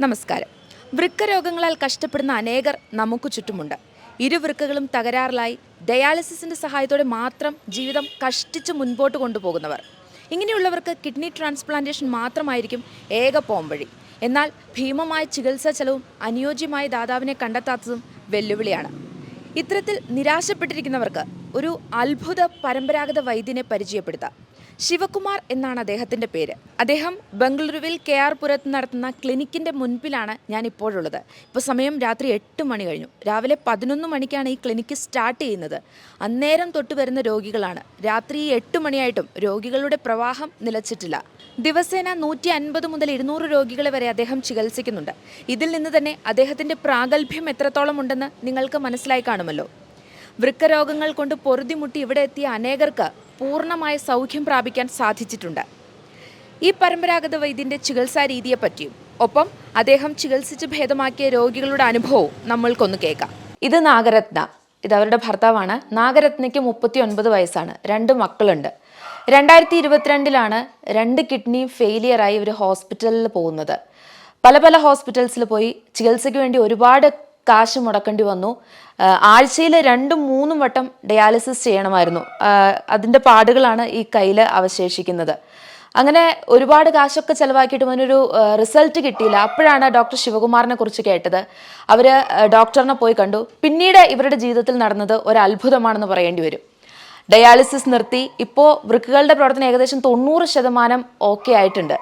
നമസ്കാരം. വൃക്ക രോഗങ്ങളാൽ കഷ്ടപ്പെടുന്ന അനേകർ നമുക്ക് ചുറ്റുമുണ്ട്. ഇരു ഇരുവൃക്കകളും തകരാറിലായി ഡയാലിസിസിന്റെ സഹായത്തോടെ മാത്രം ജീവിതം കഷ്ടിച്ച് മുൻപോട്ട് കൊണ്ടുപോകുന്നവർ. ഇങ്ങനെയുള്ളവർക്ക് കിഡ്നി ട്രാൻസ്പ്ലാന്റേഷൻ മാത്രമായിരിക്കും ഏക പോംവഴി. എന്നാൽ ഭീമമായ ചികിത്സാ ചെലവും അനുയോജ്യമായ ദാതാവിനെ കണ്ടെത്താത്തതും വെല്ലുവിളിയാണ്. ഇത്തരത്തിൽ നിരാശപ്പെട്ടിരിക്കുന്നവർക്ക് ഒരു അത്ഭുത പരമ്പരാഗത വൈദ്യനെ പരിചയപ്പെടുത്താം. ശിവകുമാർ എന്നാണ് അദ്ദേഹത്തിന്റെ പേര്. അദ്ദേഹം ബംഗളൂരുവിൽ കെ ആർ പുരത്ത് നടത്തുന്ന ക്ലിനിക്കിന്റെ മുൻപിലാണ് ഞാൻ ഇപ്പോഴുള്ളത് ഇപ്പോൾ സമയം രാത്രി എട്ട് മണി കഴിഞ്ഞു. രാവിലെ പതിനൊന്ന് മണിക്കാണ് ഈ ക്ലിനിക്ക് സ്റ്റാർട്ട് ചെയ്യുന്നത്. അന്നേരം തൊട്ട് വരുന്ന രോഗികളാണ്. രാത്രി എട്ട് മണിയായിട്ടും രോഗികളുടെ പ്രവാഹം നിലച്ചിട്ടില്ല. ദിവസേന നൂറ്റി അൻപത് മുതൽ ഇരുന്നൂറ് രോഗികളെ വരെ അദ്ദേഹം ചികിത്സിക്കുന്നുണ്ട്. ഇതിൽ നിന്ന് തന്നെ അദ്ദേഹത്തിന്റെ പ്രാഗൽഭ്യം എത്രത്തോളം ഉണ്ടെന്ന് നിങ്ങൾക്ക് മനസ്സിലായി കാണുമല്ലോ. വൃക്കരോഗങ്ങൾ കൊണ്ട് പൊറുതിമുട്ടി ഇവിടെ എത്തിയ അനേകർക്ക് പൂർണമായ സൗഖ്യം പ്രാപിക്കാൻ സാധിച്ചിട്ടുണ്ട്. ഈ പരമ്പരാഗത വൈദ്യന്റെ ചികിത്സാ രീതിയെപ്പറ്റിയും ഒപ്പം അദ്ദേഹം ചികിത്സിച്ച് ഭേദമാക്കിയ രോഗികളുടെ അനുഭവവും നമ്മൾക്കൊന്ന് കേൾക്കാം. ഇത് നാഗരത്ന. ഇത് അവരുടെ ഭർത്താവാണ്. നാഗരത്നയ്ക്ക് മുപ്പത്തി ഒൻപത് വയസ്സാണ്. രണ്ട് മക്കളുണ്ട്. രണ്ടായിരത്തി ഇരുപത്തിരണ്ടിലാണ് രണ്ട് കിഡ്നി ഫെയിലിയറായി ഇവർ ഹോസ്പിറ്റലിൽ പോകുന്നത്. പല പല ഹോസ്പിറ്റൽസിൽ പോയി ചികിത്സയ്ക്ക് വേണ്ടി ഒരുപാട് കാശ് മുടക്കേണ്ടി വന്നു. ആഴ്ചയിൽ രണ്ടും മൂന്നും വട്ടം ഡയാലിസിസ് ചെയ്യണമായിരുന്നു. അതിന്റെ പാടുകളാണ് ഈ കയ്യിൽ അവശേഷിക്കുന്നത്. അങ്ങനെ ഒരുപാട് കാശൊക്കെ ചിലവാക്കിയിട്ട് അതിനൊരു റിസൾട്ട് കിട്ടിയില്ല. അപ്പോഴാണ് ഡോക്ടർ ശിവകുമാറിനെ കുറിച്ച് കേട്ടത്. അവർ ഡോക്ടറിനെ പോയി കണ്ടു. പിന്നീട് ഇവരുടെ ജീവിതത്തിൽ നടന്നത് ഒരു അത്ഭുതമാണെന്ന് പറയേണ്ടി വരും. ഡയാലിസിസ് നിർത്തി. ഇപ്പോൾ വൃക്കുകളുടെ പ്രവർത്തനം ഏകദേശം തൊണ്ണൂറ് ശതമാനം ഓക്കെ ആയിട്ടുണ്ട്.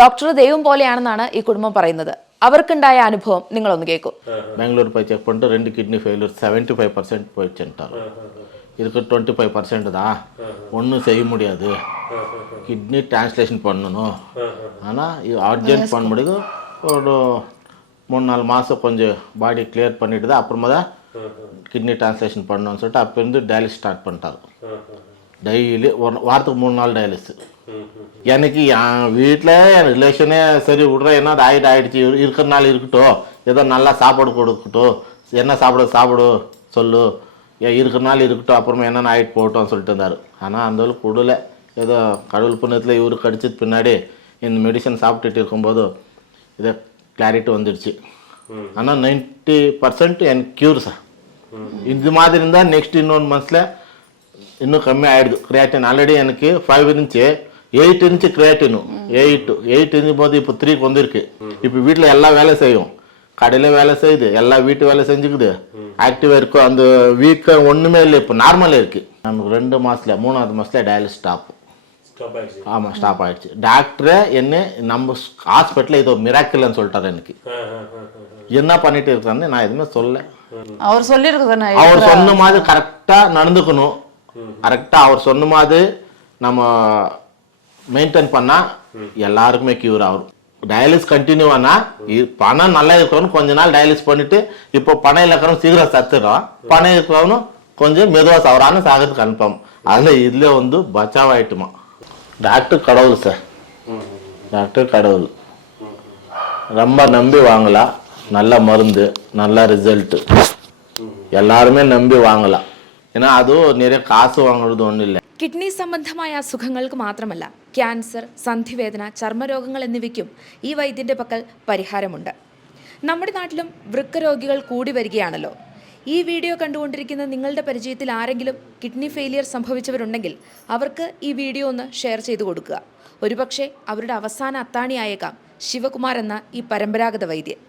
ഡോക്ടർ ദൈവം പോലെയാണെന്നാണ് ഈ കുടുംബം പറയുന്നത്. അവർക്കുണ്ടായ അനുഭവം നിങ്ങളൊന്ന് കേൾക്കൂ பெங்களூர் போய் செக் பண்ணிட்டு ரெண்டு kidney failure seventy five percent போயிடுச்சுன்ட்டார் இருக்கு டுவெண்ட்டி ஃபைவ் பர்சன்ட் தான் ஒன்றும் செய்ய முடியாது கிட்னி டிரான்ஸ்லேஷன் பண்ணணும் ஆனால் இது அர்ஜென்ட் பண்ண முடியும் ஒரு மூணு நாலு மாதம் கொஞ்சம் பாடி கிளியர் பண்ணிட்டு தான் அப்புறமா தான் கிட்னி டிரான்ஸ்லேஷன் பண்ணணும்னு சொல்லிட்டு அப்போ இருந்து டயாலிஸ் ஸ்டார்ட் பண்ணிட்டாரு டெய்லி ஒரு வாரத்துக்கு மூணு நாள் டயாலிஸ் எனக்கு என் வீட்டில் என் ரிலேஷனே சரி விட்றேன் என்ன அது ஆயிட்டு ஆயிடுச்சு. இரு- இருக்கிற நாள் இருக்கட்டும். ஏதோ நல்லா சாப்பாடு கொடுக்கட்டும். என்ன சாப்பிட சாப்பிடு சொல்லு. ஏன் இருக்கிற நாள் இருக்கட்டும் அப்புறமா என்னென்ன ஆயிட்டு போகட்டும் சொல்லிட்டு இருந்தார். ஆனால் அந்த அளவுக்கு விடல ஏதோ கடவுள் புண்ணியத்தில் இவரு கடிச்சது பின்னாடி இந்த மெடிசன் சாப்பிட்டுட்டு இருக்கும்போது இதை கிளாரிட்டி வந்துடுச்சு. ஆனால் நைன்ட்டி பர்சன்ட் எனக்கு க்யூர் சார் இது மாதிரி இருந்தால் நெக்ஸ்ட் இன்னொன்று மந்த்ஸில் இன்னும் கம்மி ஆயிடுது கிரியாட்டின் ஆல்ரெடி எனக்கு ஃபைவ் இருந்துச்சு. எயிட் இருந்துச்சு கிரியாட்டின் எயிட் எயிட் இருந்தும் போது இப்போ த்ரீக்கு வந்திருக்கு. இப்போ வீட்டில் எல்லா வேலை செய்யும். கடையில் வேலை செய்யுது. எல்லா வீட்டு வேலை செஞ்சுக்குது. ஆக்டிவாக இருக்கும் அந்த வீக்க ஒன்றுமே இல்லை. இப்போ நார்மலாக இருக்கு. நமக்கு ரெண்டு மாசத்துல மூணாவது மாசத்துல டயாலிஸ் ஸ்டாப் ஆமாம் ஸ்டாப் ஆயிடுச்சு. டாக்டரே என்ன நம்ம ஹாஸ்பிட்டலில் இது மிராக்கிள்னு சொல்லிட்டாரு எனக்கு. என்ன பண்ணிட்டு இருக்கான்னு நான் எதுவுமே சொல்லல. அவர் சொல்லியிருக்குதுண்ணா அவர் சொன்ன மாதிரி கரெக்டா நடந்துக்கணும். கரெக்டாக அவர் சொன்ன மாதிரி நம்ம மெயின்டைன் பண்ணால் எல்லாருக்குமே கியூர் ஆகும். டயாலிஸ் கண்டினியூ ஆனால் இ- பணம் நல்லா இருக்கணும் கொஞ்ச நாள் டயாலிஸ் பண்ணிட்டு இப்போ பணம் இல்லாக்கிறவன் சீக்கிரம் சத்துறோம் பணம் இருக்கிறவனும் கொஞ்சம் மெதுவாக சாவறான்னு சாகிறது கன்ஃபார்ம் அதில் இதில் வந்து பச்சாவாயிட்டுமா டாக்டர் கடவுள் சார் டாக்டர் கடவுள். ரொம்ப நம்பி வாங்கலாம் நல்ல மருந்து நல்ல ரிசல்ட்டு எல்லாருமே நம்பி வாங்கலாம் ஏன்னா அதுவும் நிறைய காசு வாங்குறது ஒன்றும் இல்லை കിഡ്നി സംബന്ധമായ അസുഖങ്ങൾക്ക് മാത്രമല്ല ക്യാൻസർ സന്ധിവേദന ചർമ്മരോഗങ്ങൾ എന്നിവയ്ക്കും ഈ വൈദ്യന്റെ പക്കൽ പരിഹാരമുണ്ട് നമ്മുടെ നാട്ടിലും വൃക്ക രോഗികൾ കൂടി വരികയാണല്ലോ ഈ വീഡിയോ കണ്ടുകൊണ്ടിരിക്കുന്ന നിങ്ങളുടെ പരിചയത്തിൽ ആരെങ്കിലും കിഡ്നി ഫെയിലിയർ സംഭവിച്ചവരുണ്ടെങ്കിൽ അവർക്ക് ഈ വീഡിയോ ഒന്ന് ഷെയർ ചെയ്തു കൊടുക്കുക ഒരുപക്ഷെ അവരുടെ അവസാന അത്താണിയായേക്കാം ശിവകുമാർ എന്ന ഈ പരമ്പരാഗത വൈദ്യൻ